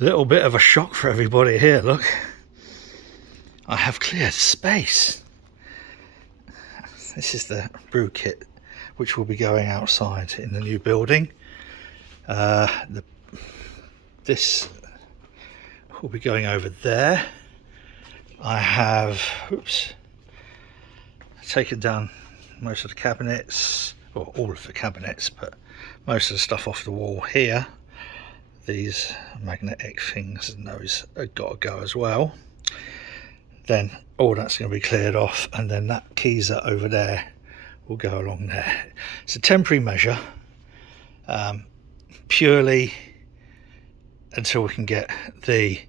Little bit of a shock for everybody here, look. I have cleared space. This is the brew kit which will be going outside in the new building. This will be going over there. I have taken down most of the cabinets, or all of the cabinets, but most of the stuff off the wall here. These magnetic things and those have got to go as well. Then all that's going to be cleared off, and then that keezer over there will go along there. It's a temporary measure, purely until we can get the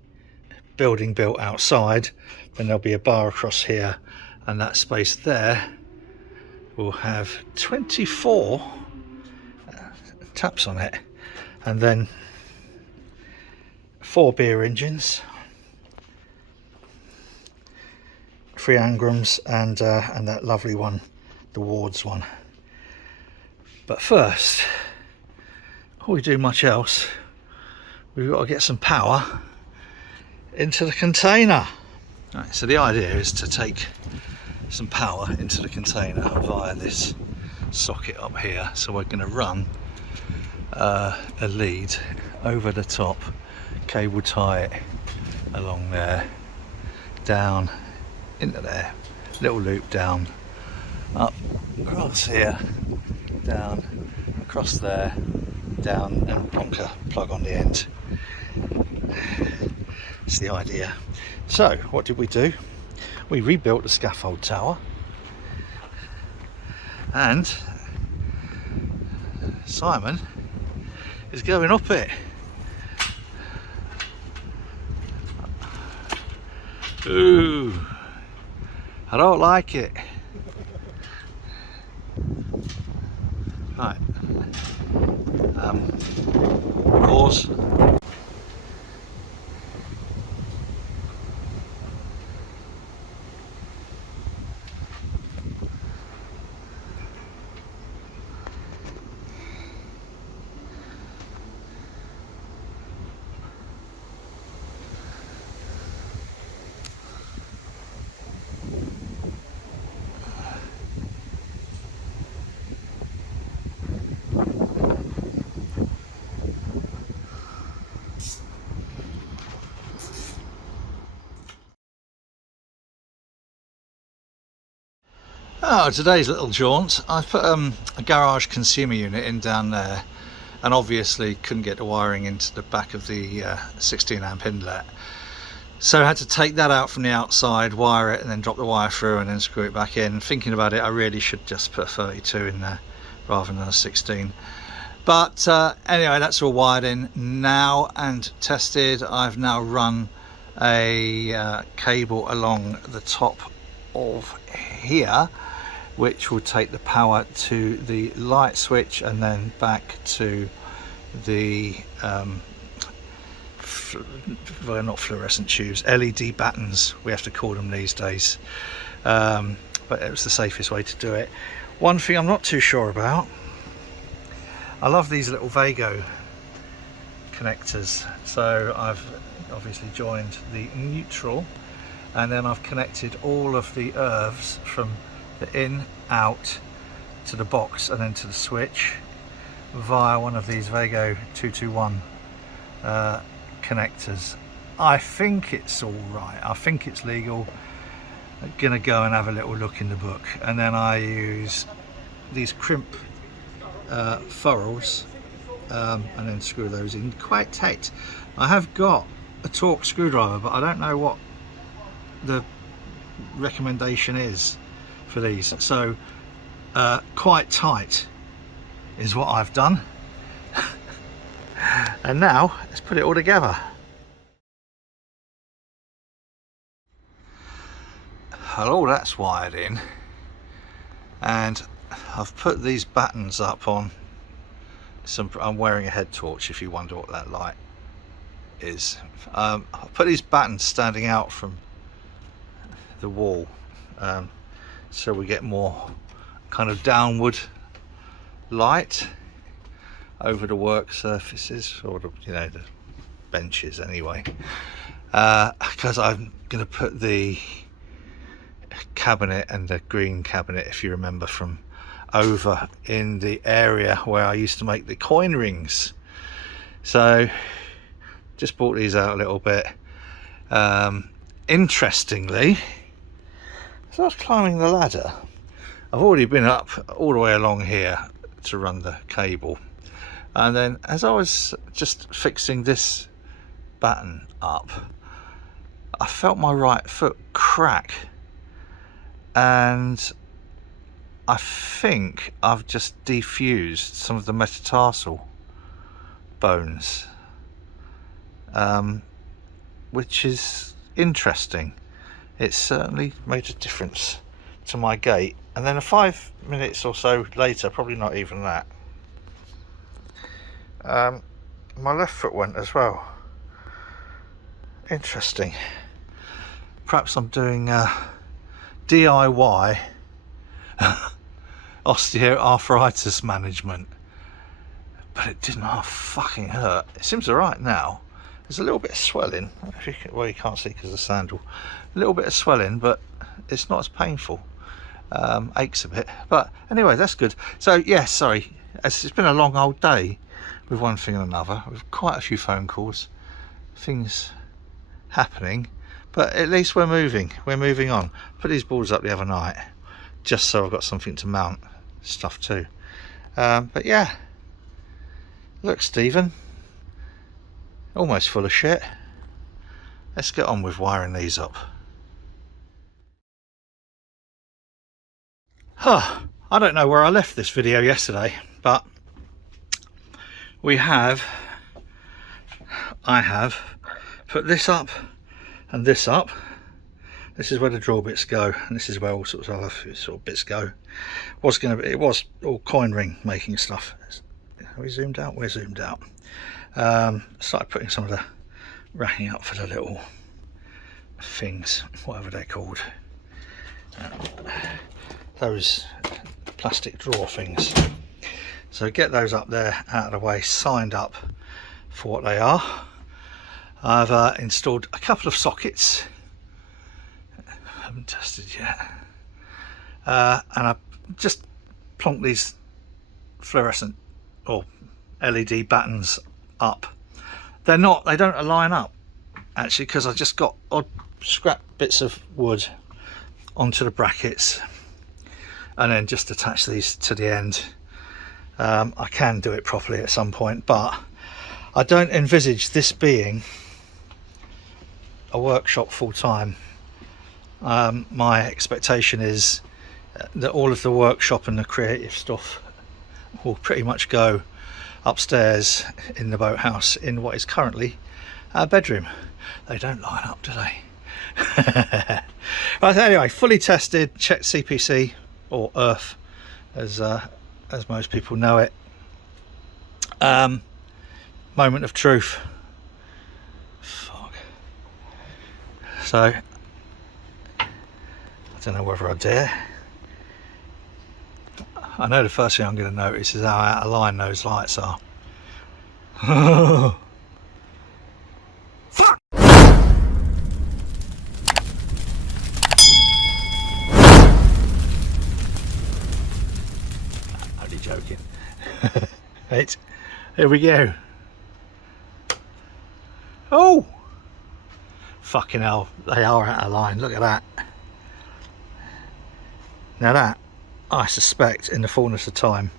building built outside. Then there'll be a bar across here, and that space there will have 24 taps on it, and then 4 beer engines, 3 Angrams, and that lovely one, the Wards one. But first, before we do much else, we've got to get some power into the container. Right, so the idea is to take some power into the container via this socket up here. So we're going to run a lead over the top, cable tie it along there, down into there, little loop down, up across here, down across there, down, and plug on the end. That's the idea. So what did we do? We rebuilt the scaffold tower, and Simon is going up it. Ooh, I don't like it. Right. Pause. Oh, today's little jaunt. I put a garage consumer unit in down there, and obviously couldn't get the wiring into the back of the 16 amp inlet, so I had to take that out from the outside, wire it, and then drop the wire through and then screw it back in. Thinking about it, I really should just put a 32 in there rather than a 16, but anyway, that's all wired in now and tested. I've now run a cable along the top of here, which will take the power to the light switch and then back to the well, not fluorescent tubes, LED battens we have to call them these days, but it was the safest way to do it. One thing I'm not too sure about, I love these little Vago connectors, so I've obviously joined the neutral, and then I've connected all of the earths from the in, out, to the box, and then to the switch via one of these Vago 221 connectors. I think it's all right. I think it's legal. I'm gonna go and have a little look in the book, and then I use these crimp furrows and then screw those in quite tight. I have got a Torx screwdriver, but I don't know what the recommendation is for these, so quite tight is what I've done. And now let's put it all together. All that's wired in, and I've put these battens up on some. I'm wearing a head torch if you wonder what that light is. I've put these battens standing out from the wall, so we get more kind of downward light over the work surfaces, or the, you know, the benches anyway, because I'm going to put the cabinet and the green cabinet, if you remember, from over in the area where I used to make the coin rings. So just brought these out a little bit. Interestingly, as I was climbing the ladder, I've already been up all the way along here to run the cable, and then as I was just fixing this batten up, I felt my right foot crack, and I think I've just defused some of the metatarsal bones, which is interesting. It's certainly made a difference to my gait. And then 5 minutes or so later, probably not even that, my left foot went as well. Interesting. Perhaps I'm doing DIY osteoarthritis management, but it did not fucking hurt. It seems alright now. There's a little bit of swelling. Well, you can't see because of the sandal. A little bit of swelling, but it's not as painful. Aches a bit, but anyway, that's good. So yeah, sorry, it's been a long old day with one thing and another, with quite a few phone calls, things happening, but at least we're moving on. Put these boards up the other night just so I've got something to mount stuff to, but yeah, look, Stephen, almost full of shit. Let's get on with wiring these up. I don't know where I left this video yesterday, but I have put this up and this up. This is where the draw bits go, and this is where all sorts of other sort of bits go. It was all coin ring making stuff. Are we zoomed out? We're zoomed out. Started putting some of the racking up for the little things, whatever they're called. Those plastic drawer things. So get those up there, out of the way, signed up for what they are. I've installed a couple of sockets. Haven't tested yet. And I just plonked these fluorescent or LED battens up. They don't align up actually, because I just got odd scrap bits of wood onto the brackets and then just attach these to the end. I can do it properly at some point, but I don't envisage this being a workshop full time. My expectation is that all of the workshop and the creative stuff will pretty much go upstairs in the boathouse in what is currently our bedroom. They don't line up, do they? But anyway, fully tested, checked CPC or earth as most people know it. Moment of truth. Fuck. So I don't know whether I dare. I know the first thing I'm going to notice is how out of line those lights are. Fuck! Only joking. Right, here we go. Oh! Fucking hell, they are out of line, look at that. Now that, I suspect, in the fullness of time,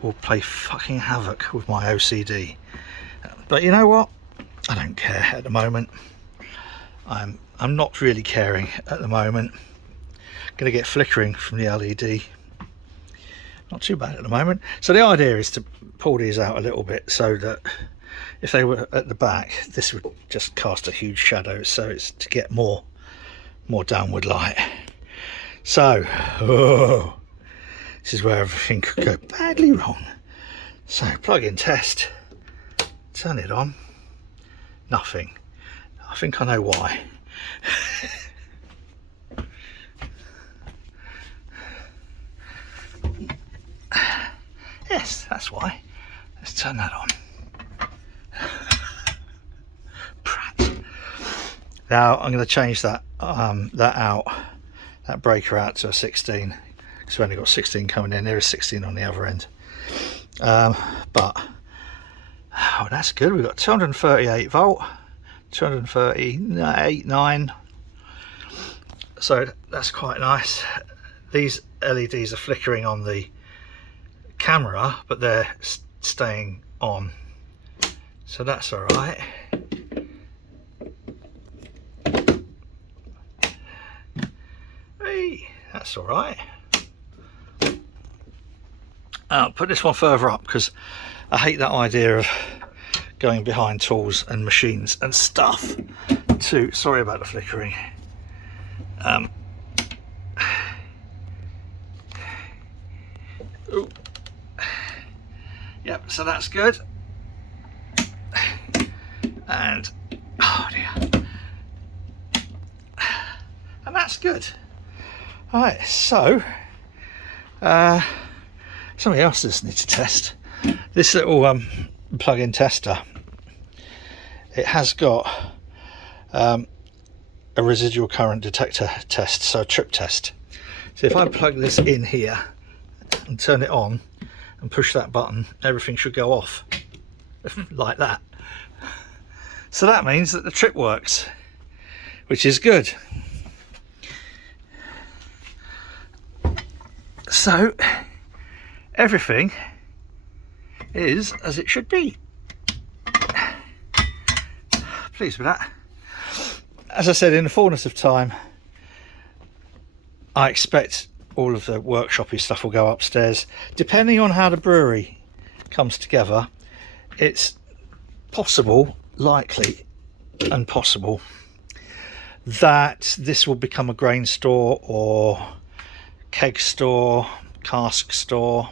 will play fucking havoc with my OCD. But you know what? I don't care at the moment. I'm not really caring at the moment. Gonna get flickering from the LED. Not too bad at the moment. So the idea is to pull these out a little bit so that if they were at the back, this would just cast a huge shadow. So it's to get more downward light. So, this is where everything could go badly wrong. So, plug in test, turn it on, nothing. I think I know why. Yes, that's why. Let's turn that on. Now I'm going to change that that breaker out to a 16, because we've only got 16 coming in. There is 16 on the other end. But oh, that's good. We've got 238 volt, 238, 9. So that's quite nice. These LEDs are flickering on the camera, but they're staying on, so that's all right. Hey, that's all right. I'll put this one further up because I hate that idea of going behind tools and machines and stuff too. Sorry about the flickering. Ooh. Yep, so that's good. And oh dear. And that's good. Alright, so something else I need to test. This little plug-in tester. It has got a residual current detector test, so a trip test. So if I plug this in here and turn it on and push that button, everything should go off like that. So that means that the trip works, which is good. So everything is as it should be. Pleased with that. As I said, in the fullness of time, I expect all of the workshopy stuff will go upstairs. Depending on how the brewery comes together, it's possible, likely and possible, that this will become a grain store or keg store, cask store.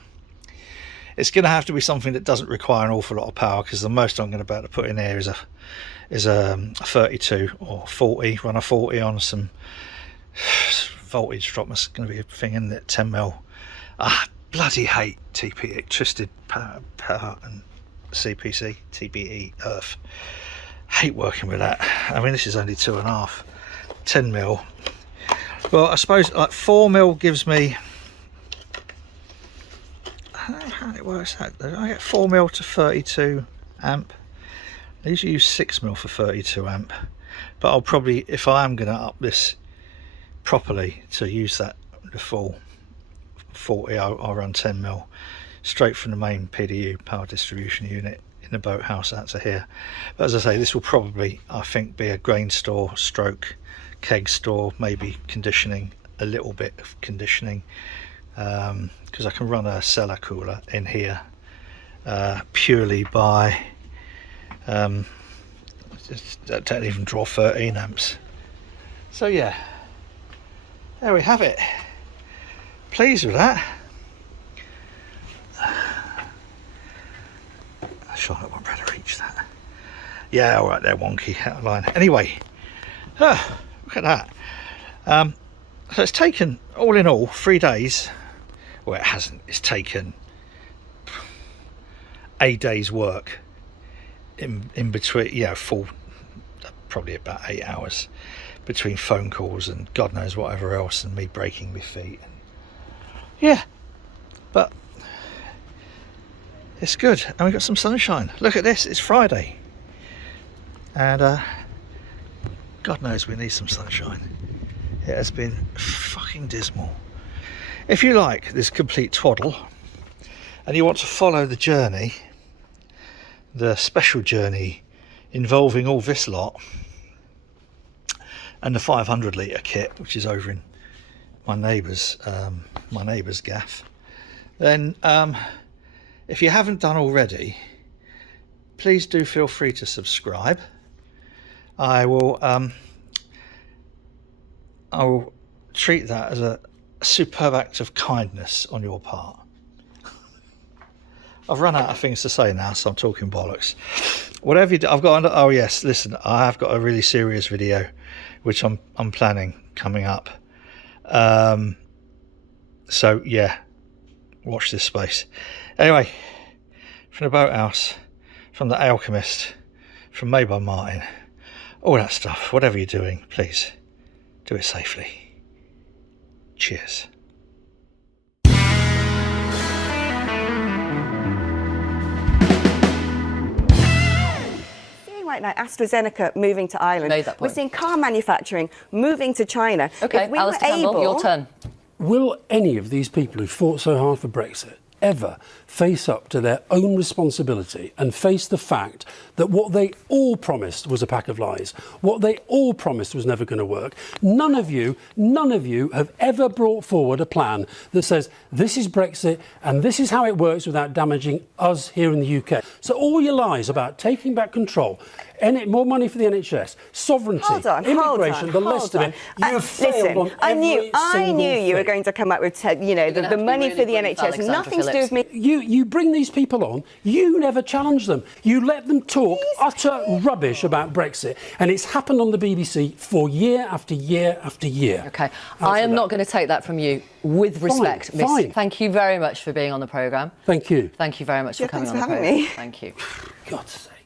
It's going to have to be something that doesn't require an awful lot of power, because the most I'm going to be able to put in here is a 32 or 40, run a 40 on some voltage drop. That's going to be a thing, isn't it? 10 mil. Bloody hate TPE, twisted power and CPC, TPE, earth. Hate working with that. I mean, this is only 2.5, 10 mil. Well, I suppose like 4 mil gives me, I don't know how it works out. I get 4 mil to 32 amp. I usually use 6 mil for 32 amp, but I'll probably, if I am going to up this properly to use that the full 40, I'll run 10 mil straight from the main PDU, power distribution unit, in the boathouse out to here. But as I say, this will probably, I think, be a grain store stroke keg store, maybe conditioning, a little bit of conditioning, because I can run a cellar cooler in here purely by just don't even draw 13 amps. So yeah, there we have it. Pleased with that. Charlotte won't be able to reach that. Yeah, all right, they're wonky out of line. Anyway, look at that. So it's taken, all in all, 3 days. Well, it hasn't. It's taken a day's work in between, yeah, full, probably about 8 hours between phone calls and God knows whatever else, and me breaking my feet. Yeah, but it's good, and we got some sunshine. Look at this, it's Friday, and God knows we need some sunshine. It has been fucking dismal. If you like this complete twaddle and you want to follow the journey, the special journey involving all this lot and the 500 litre kit, which is over in my neighbour's gaff, then if you haven't done already, please do feel free to subscribe. I will treat that as a superb act of kindness on your part. I've run out of things to say now, so I'm talking bollocks. Whatever you do, I've got. Oh yes, listen, I have got a really serious video, which I'm planning coming up. So yeah, watch this space. Anyway, from the boathouse, from the alchemist, from MadeByMartyn, all that stuff. Whatever you're doing, please do it safely. Cheers. Right now, AstraZeneca moving to Ireland. Made that point. We're seeing car manufacturing moving to China. Okay, if we Alistair were Campbell, able... your turn. Will any of these people who fought so hard for Brexit ever face up to their own responsibility and face the fact that what they all promised was a pack of lies, what they all promised was never going to work? None of you have ever brought forward a plan that says this is Brexit and this is how it works without damaging us here in the UK. So all your lies about taking back control, more money for the NHS, sovereignty, immigration, the list of it, you've failed on every I knew you were thing. going to come up with, the money for the NHS. Nothing to do with me. You bring these people on, you never challenge them. You let them talk utter rubbish about Brexit. And it's happened on the BBC for year after year after year. OK, I am not going to take that from you, with respect, Miss. Fine. Thank you very much for being on the programme. Thank you. Thank you very much for coming on the Thanks for programme. having me. Thank you. God's sake.